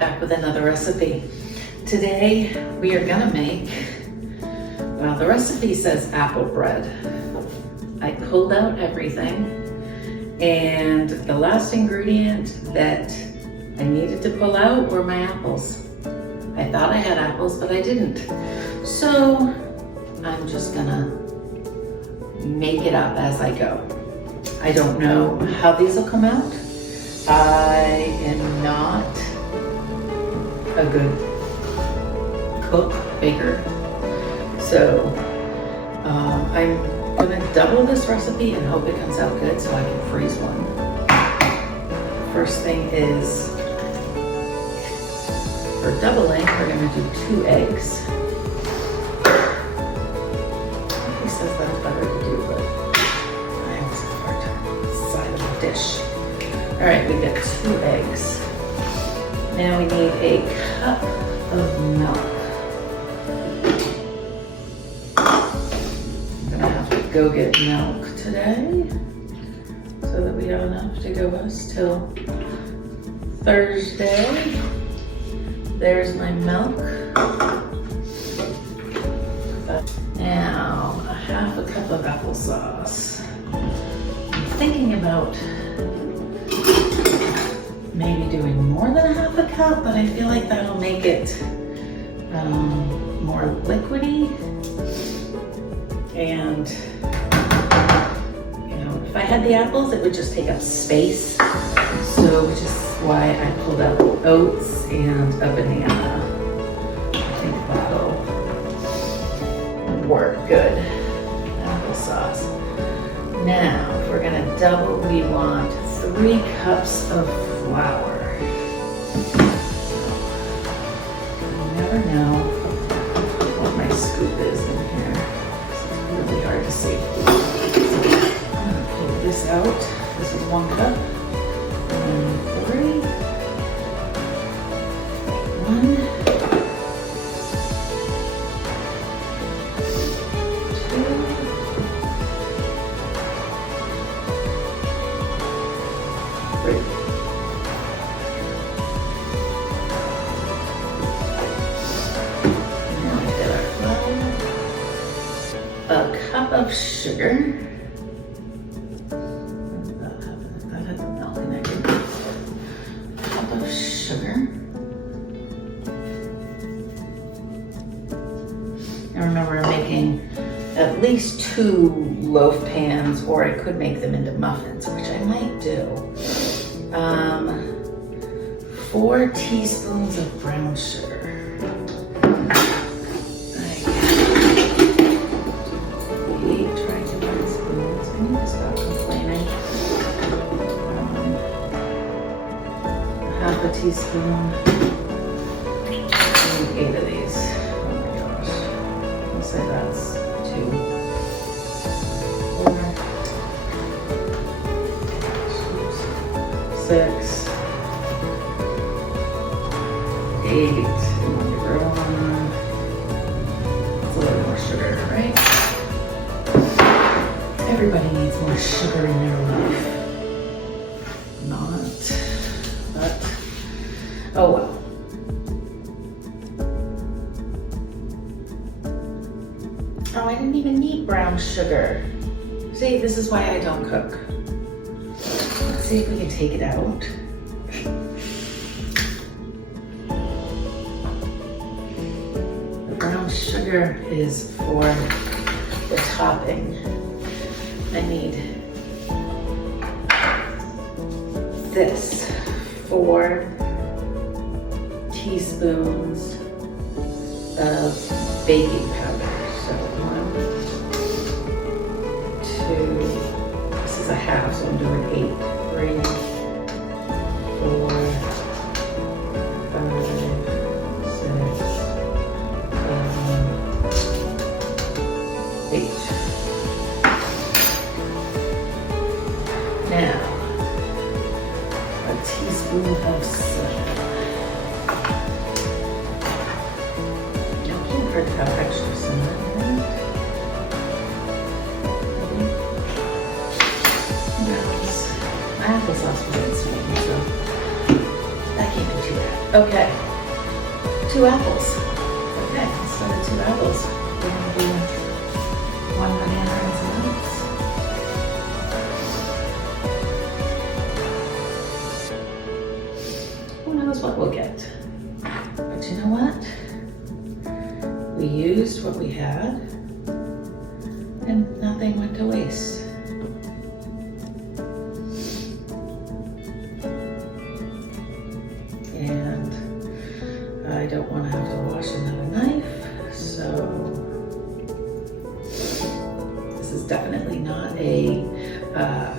back with another recipe. Today we are gonna make, well, the recipe says apple bread. I pulled out everything, and the last ingredient that I needed to pull out were my apples. I thought I had apples, but I didn't. So I'm just gonna make it up as I go. I don't know how these will come out. I am not a good cook, baker. So I'm gonna double this recipe and hope it comes out good so I can freeze one. First thing is, for doubling, we're gonna do 2 eggs. He says that's better to do, but I always have a hard time on the side of the dish. All right, we got 2 eggs. Now we need a cup of milk. I'm gonna have to go get milk today so that we have enough to go us till Thursday. There's my milk. Now, a half a cup of applesauce. I'm thinking about maybe doing more than a half a cup, but I feel like that'll make it more liquidy. And, you know, if I had the apples, it would just take up space. So, which is why I pulled out oats and a banana. I think that'll work good. Applesauce. Now, if we're gonna double, we want 3 cups of flour. I never know what my scoop is in here. It's really hard to see. I'm gonna pull this out. This is 1 cup. 3. 1. 2. 3. Now we get our flour. A cup of sugar. That had the milk in it. A cup of sugar. I remember making at least 2 loaf pans, or I could make them into muffins, which I might do. 4 teaspoons of brown sugar. I hate trying to find spoons. I need to stop complaining. Half a teaspoon. I need 8 of these. Oh my gosh. I'll say that's 2. 4. 6. 8. Number 1. It's a little more sugar, right? Everybody needs more sugar in their life. Not, but oh well. Oh, I didn't even need brown sugar. See, this is why I don't cook. Let's see if we can take it out. The brown sugar is for the topping. I need this, 4 teaspoons of baking powder. So 1, 2, this is a half, so I'm doing 8. 3, 4, 5, 6, 7, 8. Now, a teaspoon of cinnamon. I can't hurt to have extra cinnamon, right? My applesauce was in sweet, so that can't be too bad. Okay, 2 apples. Okay, so the 2 apples. We're gonna do 1 banana and some nuts. Who knows what we'll get? But you know what? We used what we had and nothing went to waste. And I don't want to have to wash another knife, so this is definitely not a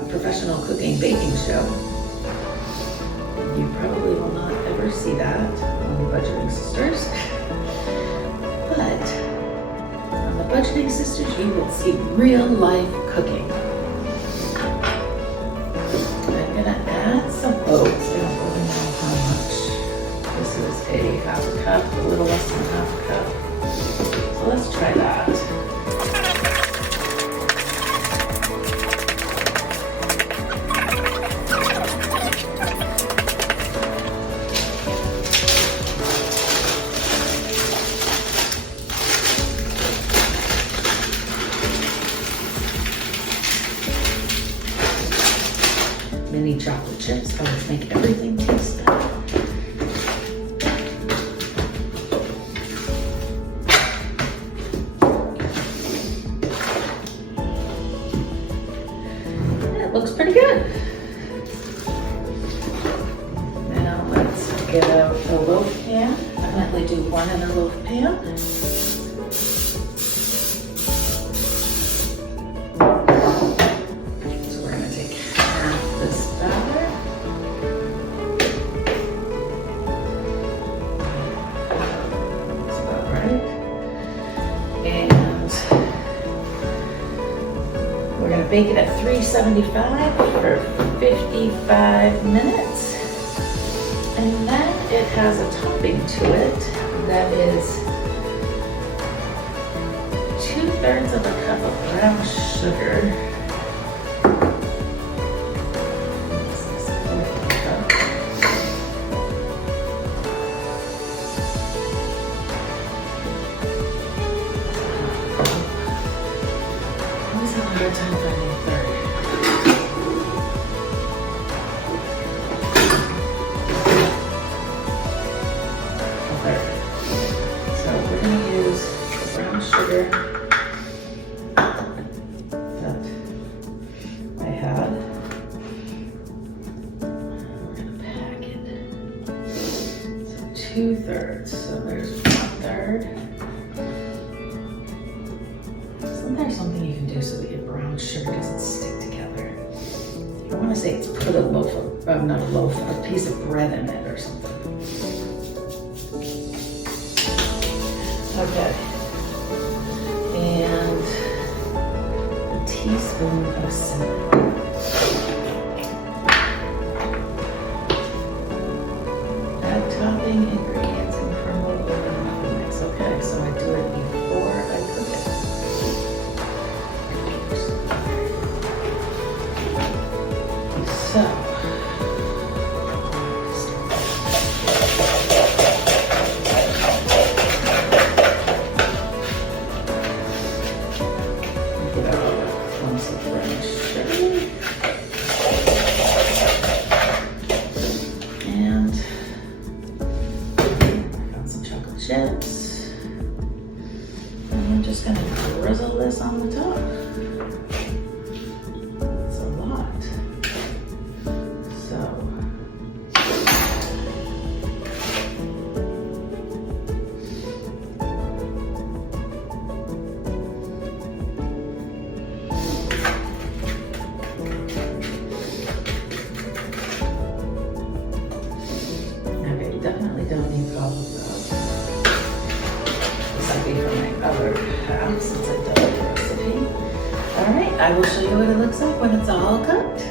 professional cooking baking show. You probably will not ever see that on the Budgeting Sisters, but on the Budgeting Sisters you will see real life cooking. I'm gonna add some oats. I don't really know how much. This is a 1/2 cup, a little less than 1/2 cup. So let's try that. Mini chocolate chips always make everything taste better. It looks pretty good. Now let's get out a loaf pan. I might do 1 in a loaf pan. We're going to bake it at 375 for 55 minutes. And then it has a topping to it that is 2/3 of a cup of brown sugar. Time finding a third. So we're going to use the brown sugar that I had. We're going to pack it. So 2/3. So there's 1/3. There's something you can do so that your brown sugar doesn't stick together. I want to say it's put a loaf of, not a loaf, a piece of bread in it or something. Okay. And a teaspoon of cinnamon. Add topping ingredients and crumble over the muffin mix. Okay, so I do it before I cook it. So, get out all the clumps of brown sugar. And I found some chocolate chips. And I'm just going to drizzle this on the top. Definitely don't need all of those. This will be for my other half since I doubled the recipe. All right, I will show you what it looks like when it's all cooked.